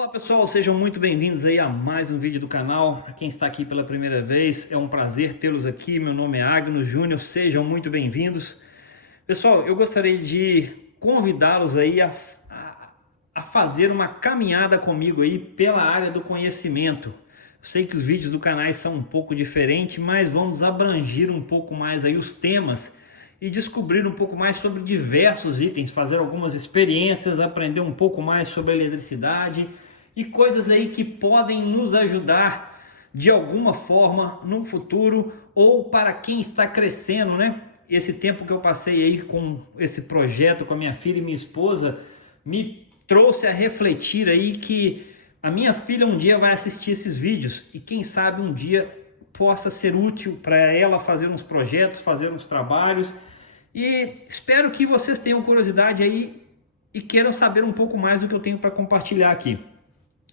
Olá pessoal, sejam muito bem-vindos aí a mais um vídeo do canal. Para quem está aqui pela primeira vez, é um prazer tê-los aqui. Meu nome é Agno Júnior, sejam muito bem-vindos. Pessoal, eu gostaria de convidá-los aí a fazer uma caminhada comigo aí pela área do conhecimento. Eu sei que os vídeos do canal são um pouco diferentes, mas vamos abranger um pouco mais aí os temas e descobrir um pouco mais sobre diversos itens, fazer algumas experiências, aprender um pouco mais sobre eletricidade e coisas aí que podem nos ajudar de alguma forma no futuro ou para quem está crescendo, né? Esse tempo que eu passei aí com esse projeto com a minha filha e minha esposa me trouxe a refletir aí que a minha filha um dia vai assistir esses vídeos e quem sabe um dia possa ser útil para ela fazer uns projetos, fazer uns trabalhos. E espero que vocês tenham curiosidade aí e queiram saber um pouco mais do que eu tenho para compartilhar aqui.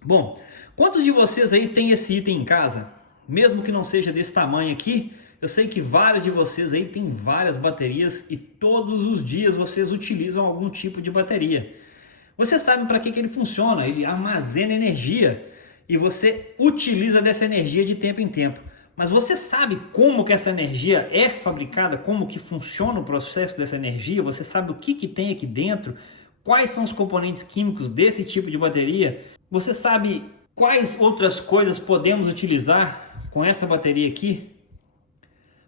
Bom, quantos de vocês aí tem esse item em casa? Mesmo que não seja desse tamanho aqui, eu sei que vários de vocês aí têm várias baterias e todos os dias vocês utilizam algum tipo de bateria. Você sabe para que ele funciona? Ele armazena energia e você utiliza dessa energia de tempo em tempo. Mas você sabe como que essa energia é fabricada? Como que funciona o processo dessa energia? Você sabe o que tem aqui dentro? Quais são os componentes químicos desse tipo de bateria? Você sabe quais outras coisas podemos utilizar com essa bateria aqui?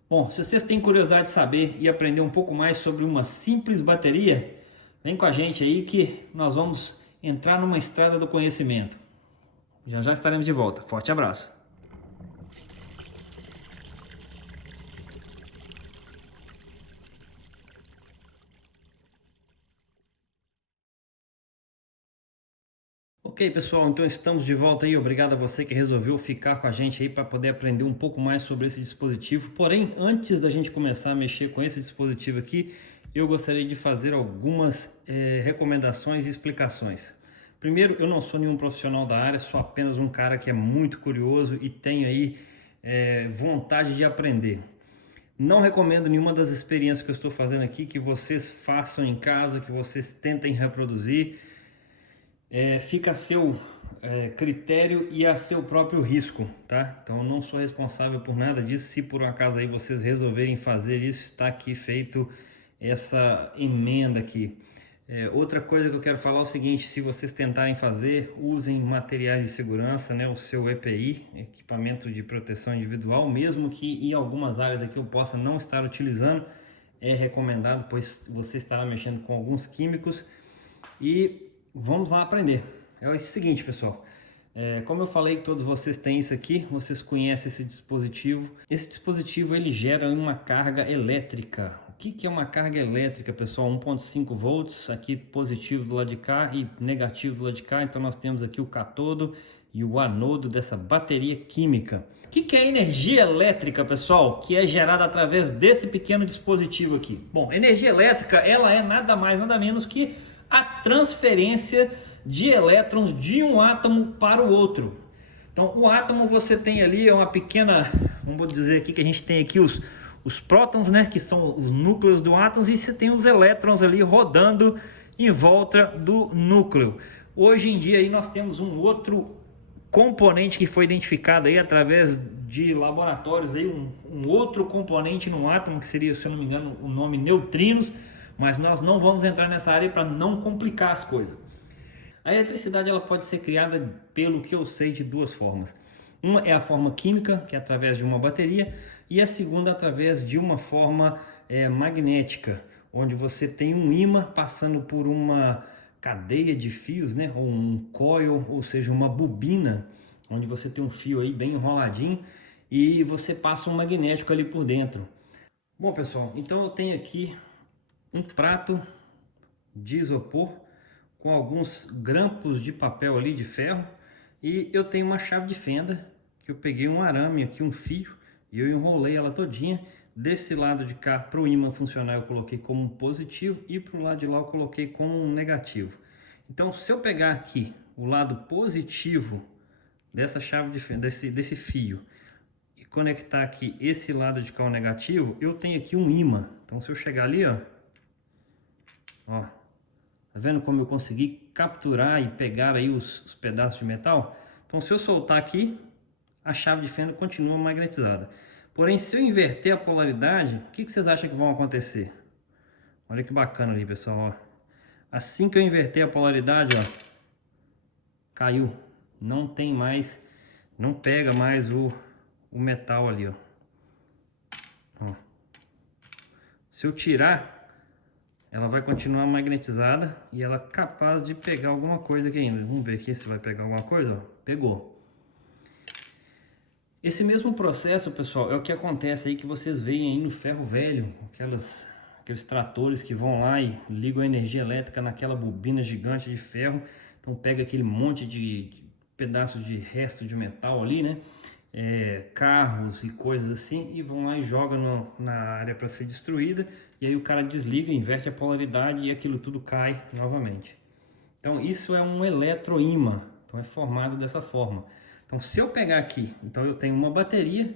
Bom, se vocês têm curiosidade de saber e aprender um pouco mais sobre uma simples bateria, vem com a gente aí que nós vamos entrar numa estrada do conhecimento. Já já estaremos de volta. Forte abraço! Ok, pessoal, então estamos de volta aí. Obrigado a você que resolveu ficar com a gente aí para poder aprender um pouco mais sobre esse dispositivo. Porém, antes da gente começar a mexer com esse dispositivo aqui, eu gostaria de fazer algumas recomendações e explicações. Primeiro, eu não sou nenhum profissional da área, sou apenas um cara que é muito curioso e tenho aí vontade de aprender. Não recomendo nenhuma das experiências que eu estou fazendo aqui que vocês façam em casa, que vocês tentem reproduzir. Fica a seu critério e a seu próprio risco, tá? Então eu não sou responsável por nada disso. Se por um acaso aí vocês resolverem fazer isso, está aqui feito essa emenda aqui. Outra coisa que eu quero falar é o seguinte: se vocês tentarem fazer, usem materiais de segurança, né? O seu EPI, equipamento de proteção individual, mesmo que em algumas áreas aqui eu possa não estar utilizando, é recomendado, pois você estará mexendo com alguns químicos. E vamos lá aprender. É o seguinte, pessoal, como eu falei que todos vocês têm isso aqui, vocês conhecem esse dispositivo. Esse dispositivo ele gera uma carga elétrica. O que é uma carga elétrica, pessoal? 1.5 volts, aqui positivo do lado de cá e negativo do lado de cá. Então nós temos aqui o cátodo e o anodo dessa bateria química. O que é energia elétrica, pessoal? Que é gerada através desse pequeno dispositivo aqui. Bom, energia elétrica ela é nada mais, nada menos que a transferência de elétrons de um átomo para o outro. Então o átomo você tem ali uma pequena, vamos dizer aqui que a gente tem aqui os prótons, né, que são os núcleos do átomo, e você tem os elétrons ali rodando em volta do núcleo. Hoje em dia aí nós temos um outro componente que foi identificado aí através de laboratórios aí, um outro componente no átomo que seria, se eu não me engano, o nome neutrinos. Mas nós não vamos entrar nessa área para não complicar as coisas. A eletricidade ela pode ser criada, pelo que eu sei, de duas formas. Uma é a forma química, que é através de uma bateria, e a segunda através de uma forma magnética, onde você tem um ímã passando por uma cadeia de fios, né? Ou um coil, ou seja, uma bobina, onde você tem um fio aí bem enroladinho e você passa um magnético ali por dentro. Bom, pessoal, então eu tenho aqui um prato de isopor com alguns grampos de papel ali de ferro e eu tenho uma chave de fenda que eu peguei um arame aqui, um fio, e eu enrolei ela todinha. Desse lado de cá, para o ímã funcionar, eu coloquei como um positivo e para o lado de lá eu coloquei como um negativo. Então se eu pegar aqui o lado positivo dessa chave de fenda, desse fio, e conectar aqui esse lado de cá o negativo, eu tenho aqui um ímã. Então se eu chegar ali, ó, tá vendo como eu consegui capturar e pegar aí os pedaços de metal. Então se eu soltar aqui, a chave de fenda continua magnetizada. Porém, se eu inverter a polaridade, o que vocês acham que vão acontecer? Olha que bacana ali, pessoal, ó. Assim que eu inverter a polaridade, ó, caiu. Não tem mais, não pega mais o metal ali, ó. Ó. Se eu tirar, ela vai continuar magnetizada e ela é capaz de pegar alguma coisa aqui ainda. Vamos ver aqui se vai pegar alguma coisa, ó. Pegou. Esse mesmo processo, pessoal, é o que acontece aí que vocês veem aí no ferro velho, aqueles tratores que vão lá e ligam a energia elétrica naquela bobina gigante de ferro. Então pega aquele monte de pedaço de resto de metal ali, né? Carros e coisas assim, e vão lá e jogam na área para ser destruída, e aí o cara desliga, inverte a polaridade e aquilo tudo cai novamente. Então isso é um eletroímã, então é formado dessa forma. Então se eu pegar aqui, então eu tenho uma bateria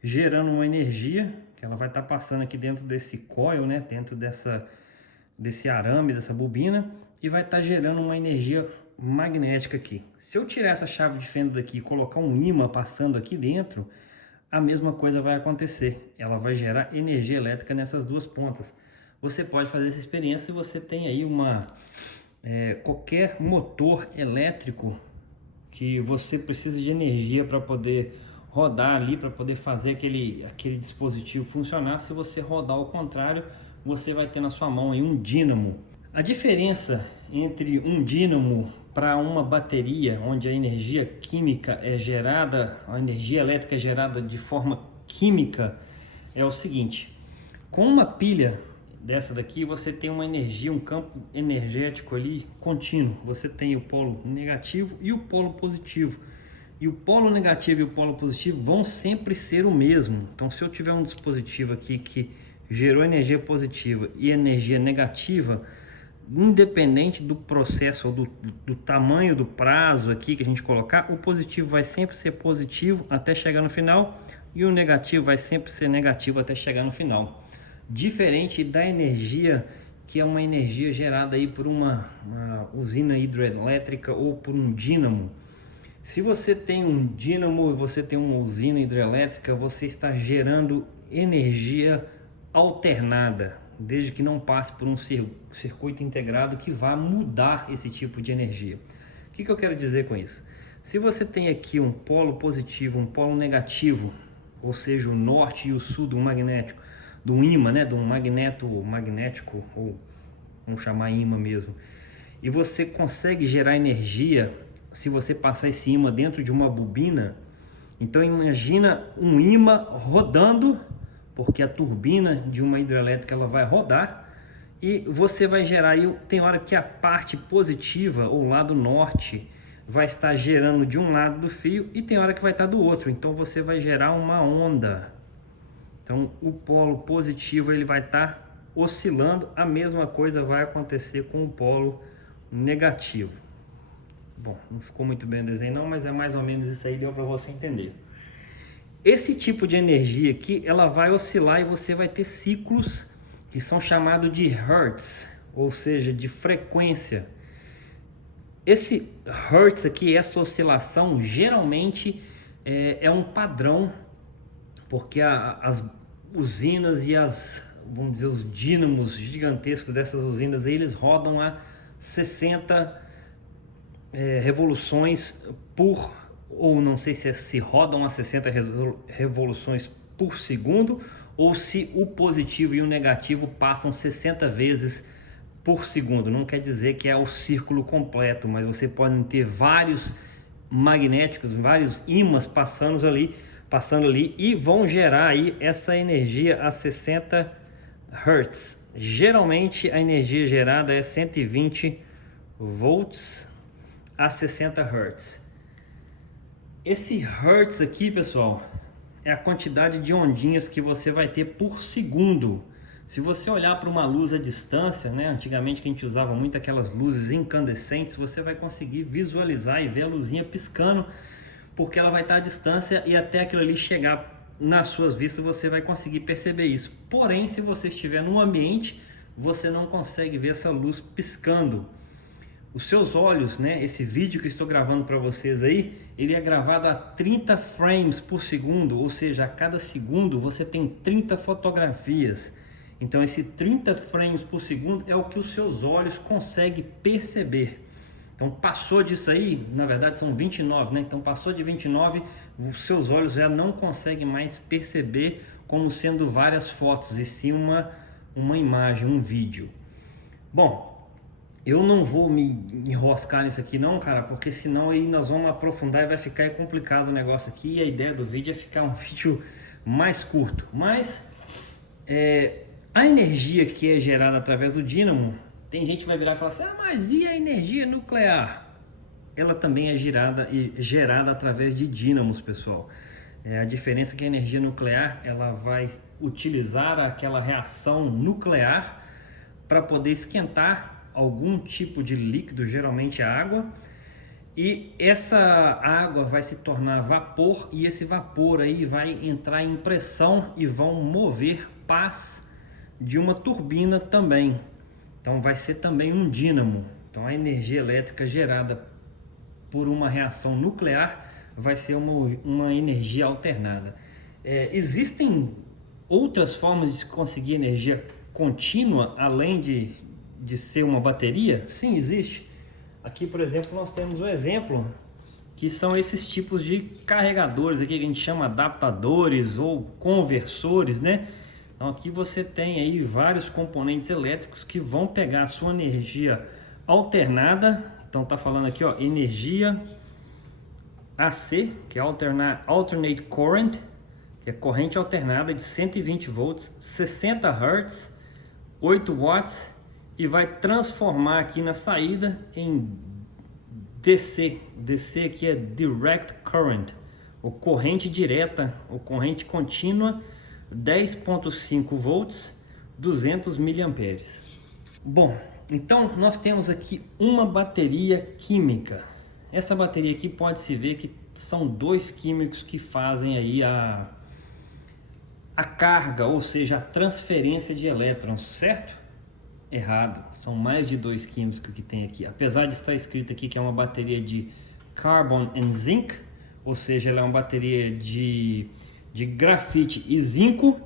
gerando uma energia, que ela vai estar passando aqui dentro desse coil, né, dentro desse arame, dessa bobina, e vai estar gerando uma energia magnética aqui. Se eu tirar essa chave de fenda daqui e colocar um ímã passando aqui dentro, a mesma coisa vai acontecer. Ela vai gerar energia elétrica nessas duas pontas. Você pode fazer essa experiência se você tem aí qualquer motor elétrico que você precisa de energia para poder rodar ali, para poder fazer aquele dispositivo funcionar. Se você rodar ao contrário, você vai ter na sua mão aí um dínamo. A diferença entre um dínamo para uma bateria, onde a energia química é gerada, a energia elétrica é gerada de forma química, é o seguinte: com uma pilha dessa daqui, você tem uma energia, um campo energético ali contínuo. Você tem o polo negativo e o polo positivo. E o polo negativo e o polo positivo vão sempre ser o mesmo. Então, se eu tiver um dispositivo aqui que gerou energia positiva e energia negativa, independente do processo ou do tamanho do prazo aqui que a gente colocar, o positivo vai sempre ser positivo até chegar no final e o negativo vai sempre ser negativo até chegar no final. Diferente da energia, que é uma energia gerada aí por uma usina hidrelétrica ou por um dínamo. Se você tem um dínamo e você tem uma usina hidrelétrica, você está gerando energia alternada, desde que não passe por um circuito integrado que vá mudar esse tipo de energia. O que eu quero dizer com isso? Se você tem aqui um polo positivo, um polo negativo, ou seja, o norte e o sul do magnético, do ímã, né, de um magneto magnético, ou vamos chamar ímã mesmo, e você consegue gerar energia se você passar esse ímã dentro de uma bobina. Então imagina um ímã rodando, porque a turbina de uma hidrelétrica ela vai rodar, e você vai gerar aí, tem hora que a parte positiva, ou lado norte, vai estar gerando de um lado do fio e tem hora que vai estar do outro. Então você vai gerar uma onda. Então o polo positivo ele vai estar oscilando, a mesma coisa vai acontecer com o polo negativo. Bom, não ficou muito bem o desenho não, mas é mais ou menos isso aí, deu para você entender. Esse tipo de energia aqui, ela vai oscilar e você vai ter ciclos que são chamados de hertz, ou seja, de frequência. Esse hertz aqui, essa oscilação, geralmente é um padrão, porque as usinas e vamos dizer, os dínamos gigantescos dessas usinas, eles rodam a 60 revoluções por, ou não sei se rodam a 60 revoluções por segundo, ou se o positivo e o negativo passam 60 vezes por segundo. Não quer dizer que é o círculo completo, mas você pode ter vários magnéticos, vários ímãs passando ali e vão gerar aí essa energia a 60 Hz. Geralmente a energia gerada é 120 volts a 60 Hz. Esse Hertz aqui, pessoal, é a quantidade de ondinhas que você vai ter por segundo. Se você olhar para uma luz à distância, né, antigamente que a gente usava muito aquelas luzes incandescentes, você vai conseguir visualizar e ver a luzinha piscando, porque ela vai estar à distância e até aquilo ali chegar nas suas vistas você vai conseguir perceber isso. Porém, se você estiver num ambiente, você não consegue ver essa luz piscando. Os seus olhos, né, esse vídeo que eu estou gravando para vocês aí, ele é gravado a 30 frames por segundo, ou seja, a cada segundo você tem 30 fotografias. Então esse 30 frames por segundo é o que os seus olhos conseguem perceber. Então passou disso aí, na verdade são 29, né? Então passou de 29, os seus olhos já não conseguem mais perceber como sendo várias fotos, e sim uma imagem, um vídeo. Bom, eu não vou me enroscar nisso aqui não, cara, porque senão aí nós vamos aprofundar e vai ficar complicado o negócio aqui, e a ideia do vídeo é ficar um vídeo mais curto. Mas a energia que é gerada através do dínamo, tem gente que vai virar e falar assim, ah, mas e a energia nuclear? Ela também é gerada através de dínamos, pessoal. A diferença é que a energia nuclear, ela vai utilizar aquela reação nuclear para poder esquentar algum tipo de líquido, geralmente a água, e essa água vai se tornar vapor, e esse vapor aí vai entrar em pressão e vão mover pás de uma turbina também. Então vai ser também um dínamo. Então a energia elétrica gerada por uma reação nuclear vai ser uma energia alternada. Existem outras formas de se conseguir energia contínua além de ser uma bateria? Sim, existe. Aqui, por exemplo, nós temos um exemplo que são esses tipos de carregadores aqui que a gente chama adaptadores ou conversores, né? Então aqui você tem aí vários componentes elétricos que vão pegar a sua energia alternada. Então tá falando aqui, ó, energia AC, que é alternate current, que é corrente alternada de 120 volts, 60 Hz, 8 watts, e vai transformar aqui na saída em DC. DC aqui é direct current, ou corrente direta, ou corrente contínua, 10.5 volts, 200 miliamperes. Bom, então nós temos aqui uma bateria química. Essa bateria aqui pode-se ver que são dois químicos que fazem aí a carga, ou seja, a transferência de elétrons, certo? Errado, são mais de dois químicos que tem aqui. Apesar de estar escrito aqui que é uma bateria de carbon and zinc, ou seja, ela é uma bateria de grafite e zinco.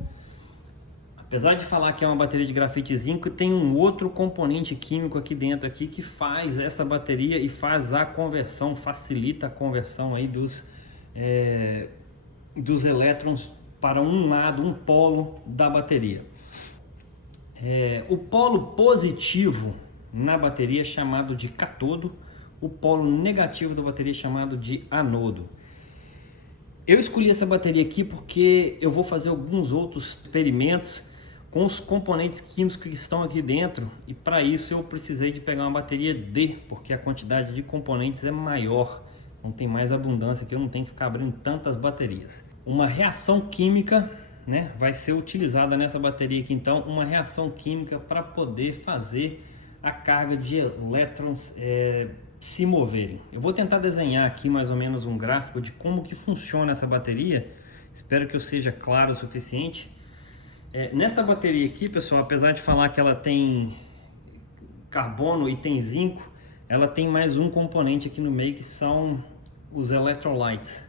Apesar de falar que é uma bateria de grafite e zinco, tem um outro componente químico aqui dentro aqui que faz essa bateria e faz a conversão, facilita a conversão aí dos elétrons para um lado, um polo da bateria. O polo positivo na bateria é chamado de catodo, o polo negativo da bateria é chamado de anodo. Eu escolhi essa bateria aqui porque eu vou fazer alguns outros experimentos com os componentes químicos que estão aqui dentro, e para isso eu precisei de pegar uma bateria D, porque a quantidade de componentes é maior, então tem mais abundância, que eu não tenho que ficar abrindo tantas baterias. Uma reação química, né, vai ser utilizada nessa bateria aqui, então, uma reação química para poder fazer a carga de elétrons se moverem. Eu vou tentar desenhar aqui mais ou menos um gráfico de como que funciona essa bateria. Espero que eu seja claro o suficiente. Nessa bateria aqui, pessoal, apesar de falar que ela tem carbono e tem zinco, ela tem mais um componente aqui no meio que são os electrolytes.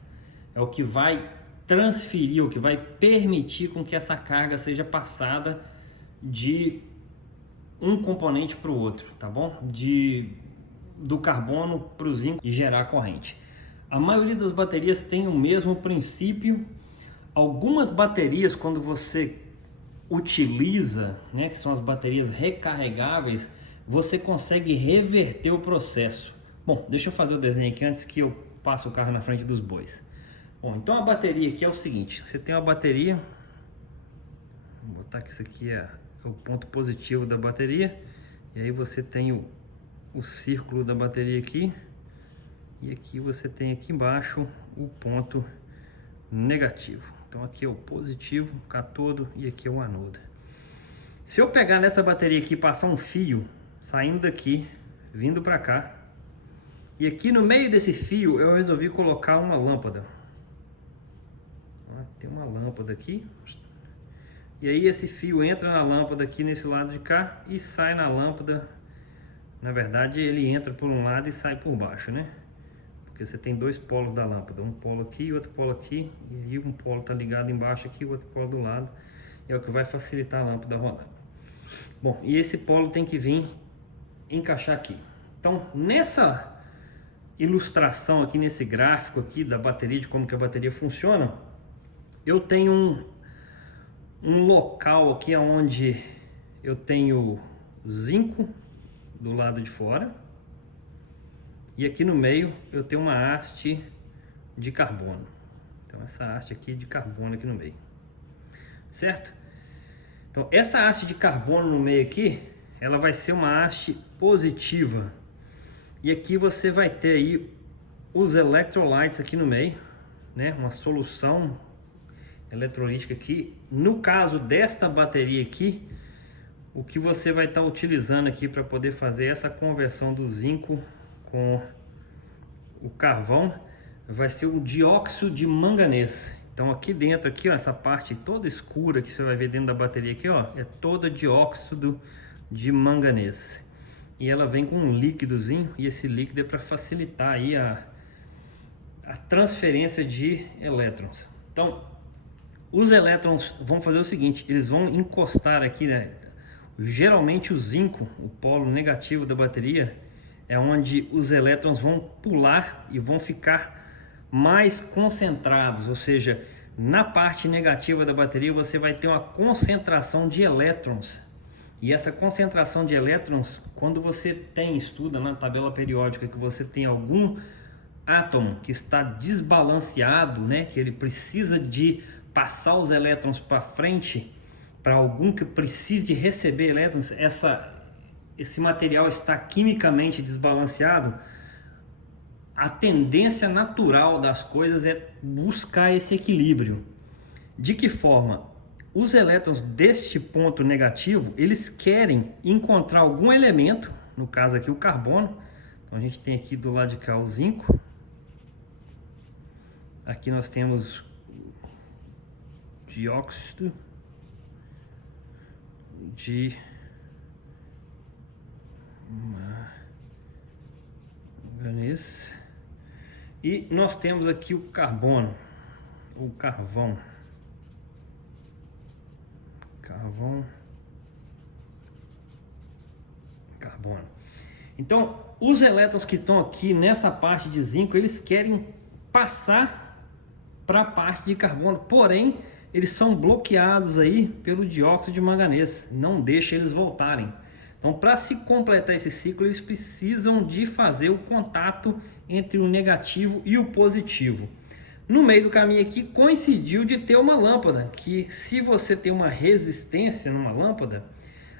É o que vai transferir, o que vai permitir com que essa carga seja passada de um componente para o outro, tá bom? Do carbono para o zinco e gerar corrente. A maioria das baterias tem o mesmo princípio. Algumas baterias, quando você utiliza, né, que são as baterias recarregáveis, você consegue reverter o processo. Bom, deixa eu fazer o desenho aqui antes que eu passe o carro na frente dos bois. Bom, então a bateria aqui é o seguinte, você tem uma bateria, vou botar que isso aqui é o ponto positivo da bateria, e aí você tem o círculo da bateria aqui, e aqui você tem aqui embaixo o ponto negativo. Então aqui é o positivo, o catodo, e aqui é o anodo. Se eu pegar nessa bateria aqui e passar um fio saindo daqui, vindo para cá, e aqui no meio desse fio eu resolvi colocar uma lâmpada. Tem uma lâmpada aqui, e aí esse fio entra na lâmpada aqui nesse lado de cá e sai na lâmpada Na verdade, ele entra por um lado e sai por baixo, né? Porque você tem dois polos da lâmpada, um polo aqui e outro polo aqui, e aí um polo tá ligado embaixo aqui, o outro polo do lado, é o que vai facilitar a lâmpada a rodar. Bom, e esse polo tem que vir encaixar aqui. Então, nessa ilustração aqui, nesse gráfico aqui da bateria, de como que a bateria funciona, eu tenho um local aqui onde eu tenho zinco do lado de fora, e aqui no meio eu tenho uma haste de carbono. Então essa haste aqui é de carbono aqui no meio, certo? Então essa haste de carbono no meio aqui, ela vai ser uma haste positiva. E aqui você vai ter aí os electrolytes aqui no meio, né? Uma solução eletrolítica aqui. No caso desta bateria aqui, o que você vai estar utilizando aqui para poder fazer essa conversão do zinco com o carvão vai ser o dióxido de manganês. Então aqui dentro aqui, ó, essa parte toda escura que você vai ver dentro da bateria aqui, ó, é toda dióxido de manganês. E ela vem com um líquidozinho, e esse líquido é para facilitar aí a transferência de elétrons. Então, os elétrons vão fazer o seguinte, eles vão encostar aqui, né? Geralmente o zinco, o polo negativo da bateria, é onde os elétrons vão pular e vão ficar mais concentrados, ou seja, na parte negativa da bateria você vai ter uma concentração de elétrons. E essa concentração de elétrons, quando você estuda na tabela periódica que você tem algum átomo que está desbalanceado, né, que ele precisa de passar os elétrons para frente, para algum que precise de receber elétrons, esse material está quimicamente desbalanceado, a tendência natural das coisas é buscar esse equilíbrio. De que forma? Os elétrons deste ponto negativo, eles querem encontrar algum elemento, no caso aqui o carbono. Então a gente tem aqui do lado de cá o zinco. Aqui nós temos dióxido de manganês. E nós temos aqui o carbono, ou carvão. Carbono. Então, os elétrons que estão aqui nessa parte de zinco, eles querem passar para a parte de carbono, porém, eles são bloqueados aí pelo dióxido de manganês, não deixa eles voltarem. Então, para se completar esse ciclo, eles precisam de fazer o contato entre o negativo e o positivo. No meio do caminho aqui, coincidiu de ter uma lâmpada, que se você tem uma resistência numa lâmpada,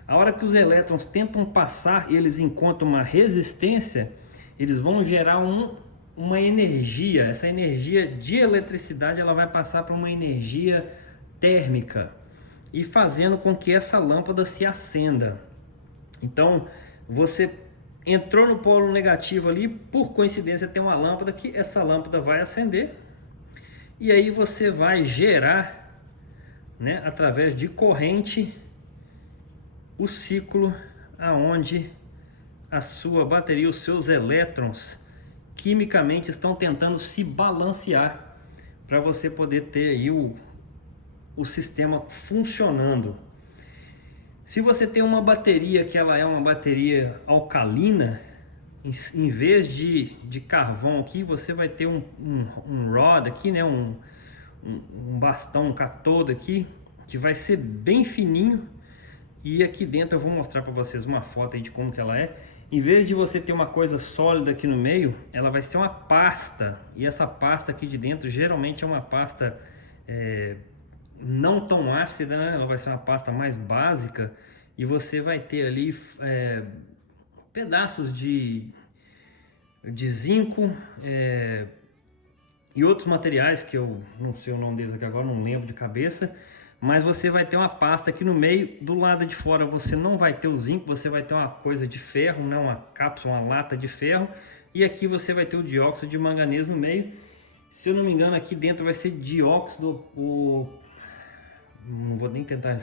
a hora que os elétrons tentam passar e eles encontram uma resistência, eles vão gerar uma energia. Essa energia de eletricidade ela vai passar para uma energia térmica e fazendo com que essa lâmpada se acenda. Então, você entrou no polo negativo ali, por coincidência tem uma lâmpada que essa lâmpada vai acender. E aí você vai gerar, né, através de corrente, o ciclo aonde a sua bateria, os seus elétrons, quimicamente estão tentando se balancear para você poder ter aí o sistema funcionando. Se você tem uma bateria que ela é uma bateria alcalina, em vez de carvão aqui, você vai ter um rod aqui, né? um bastão, um cátodo aqui, que vai ser bem fininho. E aqui dentro eu vou mostrar para vocês uma foto aí de como que ela é. Em vez de você ter uma coisa sólida aqui no meio, ela vai ser uma pasta. E essa pasta aqui de dentro geralmente é uma pasta não tão ácida, né? Ela vai ser uma pasta mais básica. E você vai ter ali pedaços de zinco e outros materiais que eu não sei o nome deles aqui agora, não lembro de cabeça. Mas você vai ter uma pasta aqui no meio. Do lado de fora você não vai ter o zinco, você vai ter uma coisa de ferro, né? Uma cápsula, uma lata de ferro. E aqui você vai ter o dióxido de manganês no meio. Se eu não me engano, aqui dentro vai ser dióxido, não vou nem tentar,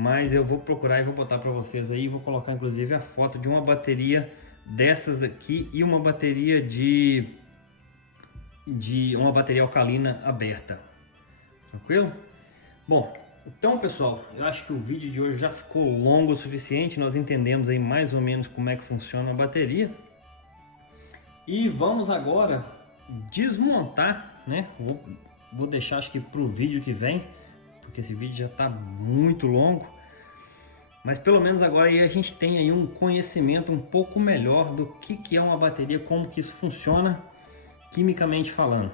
mas eu vou procurar e vou botar para vocês aí, vou colocar inclusive a foto de uma bateria dessas daqui e uma bateria de uma bateria alcalina aberta. Tranquilo? Bom, então pessoal, eu acho que o vídeo de hoje já ficou longo o suficiente, nós entendemos aí mais ou menos como é que funciona a bateria. E vamos agora desmontar, né? Vou deixar acho que para o vídeo que vem, porque esse vídeo já está muito longo. Mas pelo menos agora aí a gente tem aí um conhecimento um pouco melhor do que é uma bateria, como que isso funciona quimicamente falando.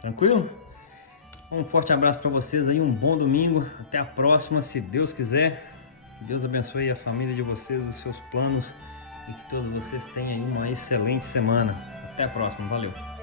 Tranquilo? Um forte abraço para vocês aí, um bom domingo, até a próxima, se Deus quiser. Deus abençoe a família de vocês, os seus planos, e que todos vocês tenham aí uma excelente semana. Até a próxima, valeu!